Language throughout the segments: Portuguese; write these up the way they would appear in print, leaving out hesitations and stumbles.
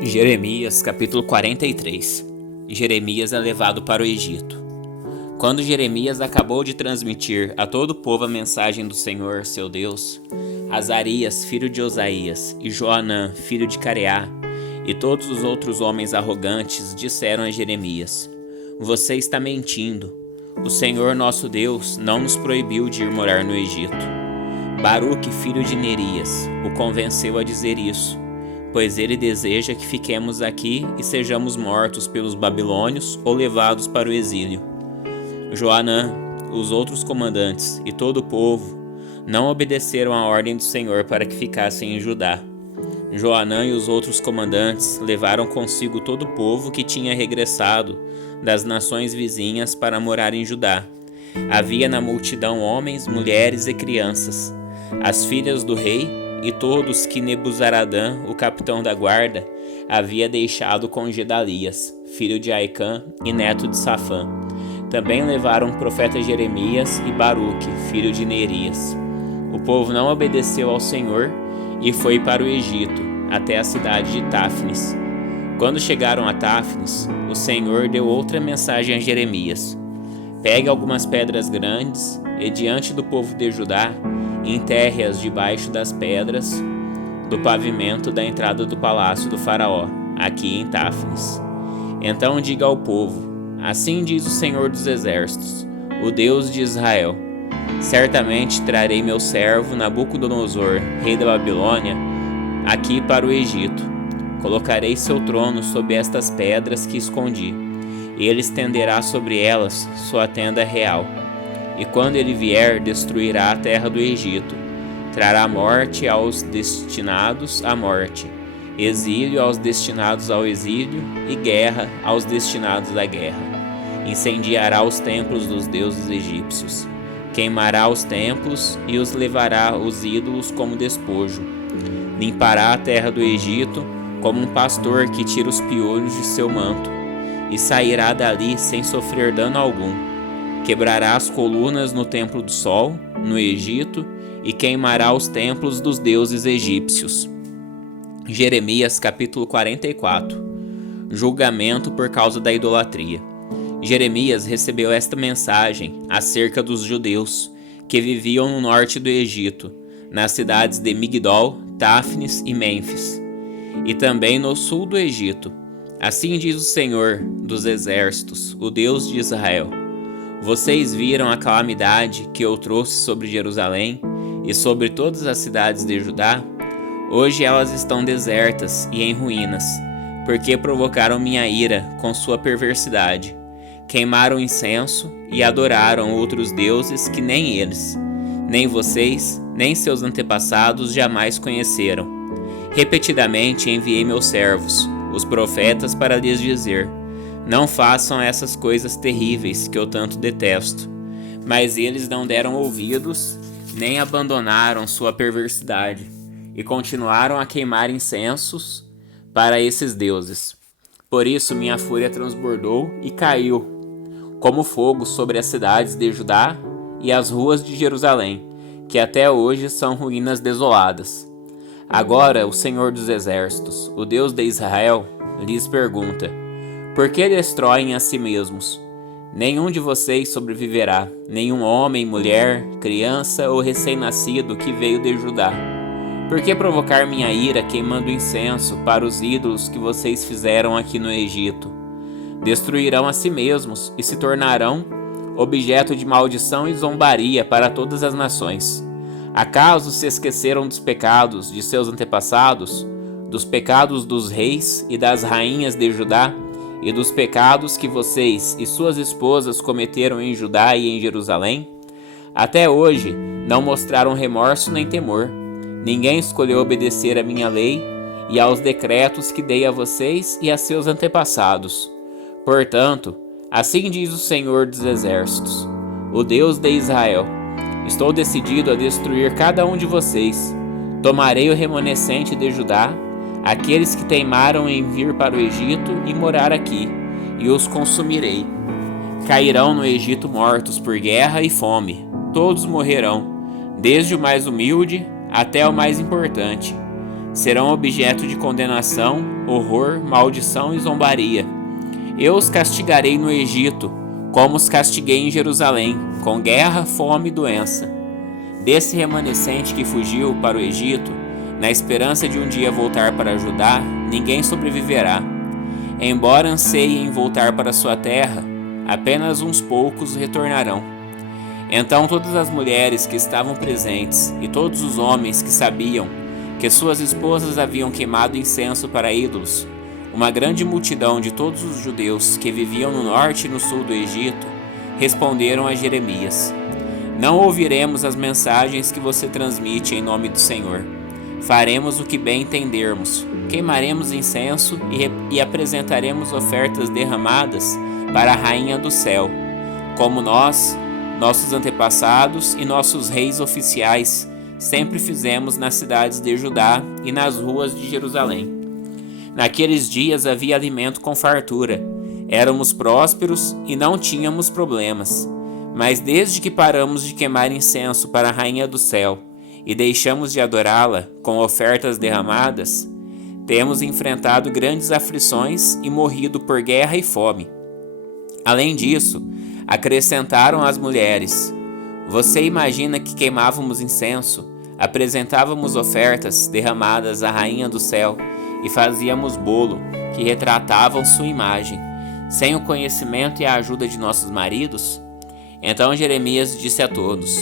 Jeremias capítulo 43. Jeremias é levado para o Egito. Quando Jeremias acabou de transmitir a todo o povo a mensagem do Senhor, seu Deus, Azarias, filho de Osaías, e Joanã, filho de Careá, e todos os outros homens arrogantes disseram a Jeremias: Você está mentindo. O Senhor nosso Deus não nos proibiu de ir morar no Egito. Baruque, filho de Nerias, o convenceu a dizer isso, pois ele deseja que fiquemos aqui e sejamos mortos pelos babilônios ou levados para o exílio. Joanã, os outros comandantes e todo o povo não obedeceram à ordem do Senhor para que ficassem em Judá. Joanã e os outros comandantes levaram consigo todo o povo que tinha regressado das nações vizinhas para morar em Judá. Havia na multidão homens, mulheres e crianças, as filhas do rei e todos que Nebuzaradã, o capitão da guarda, havia deixado com Gedalias, filho de Aicã e neto de Safã. Também levaram o profeta Jeremias e Baruque, filho de Nerias. O povo não obedeceu ao Senhor e foi para o Egito, até a cidade de Táfnis. Quando chegaram a Táfnis, o Senhor deu outra mensagem a Jeremias: Pegue algumas pedras grandes e, diante do povo de Judá, enterre-as debaixo das pedras do pavimento da entrada do palácio do faraó, aqui em Táfnis. Então diga ao povo: Assim diz o Senhor dos Exércitos, o Deus de Israel: Certamente trarei meu servo Nabucodonosor, rei da Babilônia, aqui para o Egito. Colocarei seu trono sob estas pedras que escondi, e ele estenderá sobre elas sua tenda real. E quando ele vier, destruirá a terra do Egito. Trará morte aos destinados à morte, exílio aos destinados ao exílio e guerra aos destinados à guerra. Incendiará os templos dos deuses egípcios. Queimará os templos e os levará os ídolos como despojo. Limpará a terra do Egito como um pastor que tira os piolhos de seu manto, e sairá dali sem sofrer dano algum. Quebrará as colunas no templo do sol, no Egito, e queimará os templos dos deuses egípcios. Jeremias capítulo 44. Julgamento por causa da idolatria. Jeremias recebeu esta mensagem acerca dos judeus que viviam no norte do Egito, nas cidades de Migdol, Táfnis e Mênfis, e também no sul do Egito. Assim diz o Senhor dos Exércitos, o Deus de Israel: Vocês viram a calamidade que eu trouxe sobre Jerusalém e sobre todas as cidades de Judá? Hoje elas estão desertas e em ruínas, porque provocaram minha ira com sua perversidade. Queimaram incenso e adoraram outros deuses que nem eles, nem vocês, nem seus antepassados jamais conheceram. Repetidamente enviei meus servos, os profetas, para lhes dizer: Não façam essas coisas terríveis que eu tanto detesto. Mas eles não deram ouvidos, nem abandonaram sua perversidade, e continuaram a queimar incensos para esses deuses. Por isso minha fúria transbordou e caiu como fogo sobre as cidades de Judá e as ruas de Jerusalém, que até hoje são ruínas desoladas. Agora o Senhor dos Exércitos, o Deus de Israel, lhes pergunta: Por que destroem a si mesmos? Nenhum de vocês sobreviverá, nenhum homem, mulher, criança ou recém-nascido que veio de Judá. Por que provocar minha ira queimando incenso para os ídolos que vocês fizeram aqui no Egito? Destruirão a si mesmos e se tornarão objeto de maldição e zombaria para todas as nações. Acaso se esqueceram dos pecados de seus antepassados, dos pecados dos reis e das rainhas de Judá, e dos pecados que vocês e suas esposas cometeram em Judá e em Jerusalém? Até hoje não mostraram remorso nem temor. Ninguém escolheu obedecer à minha lei e aos decretos que dei a vocês e a seus antepassados. Portanto, assim diz o Senhor dos Exércitos, o Deus de Israel: Estou decidido a destruir cada um de vocês. Tomarei o remanescente de Judá, aqueles que teimaram em vir para o Egito e morar aqui, e os consumirei. Cairão no Egito mortos por guerra e fome. Todos morrerão, desde o mais humilde até o mais importante. serão objeto de condenação, horror, maldição e zombaria. Eu os castigarei no Egito, como os castiguei em Jerusalém, com guerra, fome e doença. Desse remanescente que fugiu para o Egito, na esperança de um dia voltar para Judá, ninguém sobreviverá. Embora anseiem voltar para sua terra, apenas uns poucos retornarão. Então todas as mulheres que estavam presentes e todos os homens que sabiam que suas esposas haviam queimado incenso para ídolos, uma grande multidão de todos os judeus que viviam no norte e no sul do Egito, responderam a Jeremias: Não ouviremos as mensagens que você transmite em nome do Senhor. Faremos o que bem entendermos, queimaremos incenso e apresentaremos ofertas derramadas para a Rainha do Céu, como nós, nossos antepassados e nossos reis oficiais sempre fizemos nas cidades de Judá e nas ruas de Jerusalém. Naqueles dias havia alimento com fartura, éramos prósperos e não tínhamos problemas. Mas desde que paramos de queimar incenso para a Rainha do Céu e deixamos de adorá-la com ofertas derramadas, temos enfrentado grandes aflições e morrido por guerra e fome. Além disso, acrescentaram as mulheres: Você imagina que queimávamos incenso, apresentávamos ofertas derramadas à Rainha do Céu e fazíamos bolo que retratavam sua imagem, sem o conhecimento e a ajuda de nossos maridos? Então Jeremias disse a todos,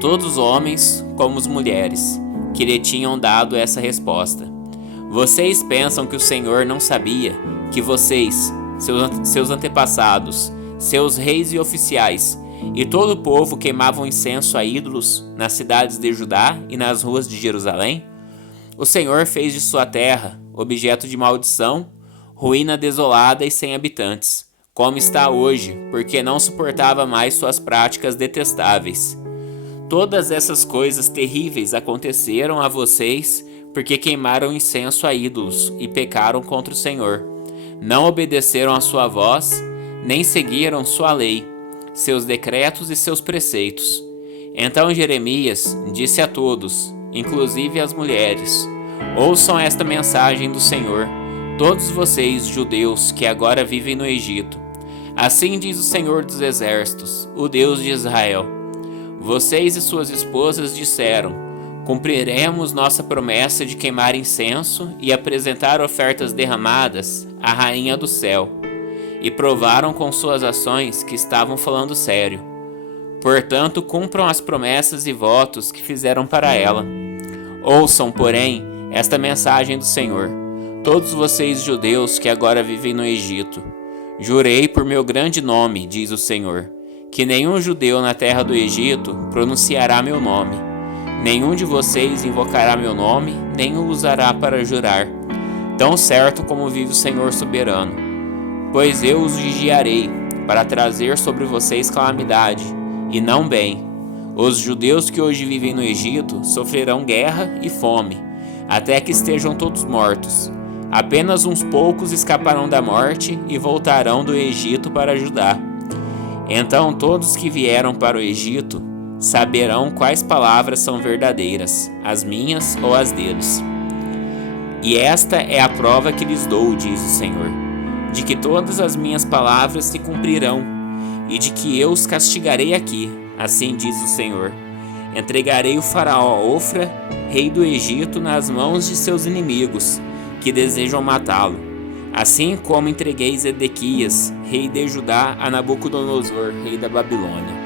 todos homens como as mulheres, que lhe tinham dado essa resposta: Vocês pensam que o Senhor não sabia que vocês, seus antepassados, seus reis e oficiais, e todo o povo queimavam incenso a ídolos nas cidades de Judá e nas ruas de Jerusalém? O Senhor fez de sua terra objeto de maldição, ruína desolada e sem habitantes, como está hoje, porque não suportava mais suas práticas detestáveis. Todas essas coisas terríveis aconteceram a vocês porque queimaram incenso a ídolos e pecaram contra o Senhor. Não obedeceram a sua voz, nem seguiram sua lei, seus decretos e seus preceitos. Então Jeremias disse a todos, inclusive às mulheres: Ouçam esta mensagem do Senhor, todos vocês, judeus, que agora vivem no Egito. Assim diz o Senhor dos Exércitos, o Deus de Israel: Vocês e suas esposas disseram: Cumpriremos nossa promessa de queimar incenso e apresentar ofertas derramadas à Rainha do Céu. E provaram com suas ações que estavam falando sério. Portanto, cumpram as promessas e votos que fizeram para ela. Ouçam, porém, esta mensagem do Senhor, todos vocês judeus que agora vivem no Egito. Jurei por meu grande nome, diz o Senhor, que nenhum judeu na terra do Egito pronunciará meu nome. Nenhum de vocês invocará meu nome, nem o usará para jurar, tão certo como vive o Senhor soberano. Pois eu os vigiarei, para trazer sobre vocês calamidade, e não bem. Os judeus que hoje vivem no Egito sofrerão guerra e fome, até que estejam todos mortos. Apenas uns poucos escaparão da morte e voltarão do Egito para Judá. Então todos que vieram para o Egito saberão quais palavras são verdadeiras, as minhas ou as deles. E esta é a prova que lhes dou, diz o Senhor, de que todas as minhas palavras se cumprirão, e de que eu os castigarei aqui, assim diz o Senhor. Entregarei o faraó Ofra, rei do Egito, nas mãos de seus inimigos, que desejam matá-lo, assim como entreguei Zedequias, rei de Judá, a Nabucodonosor, rei da Babilônia.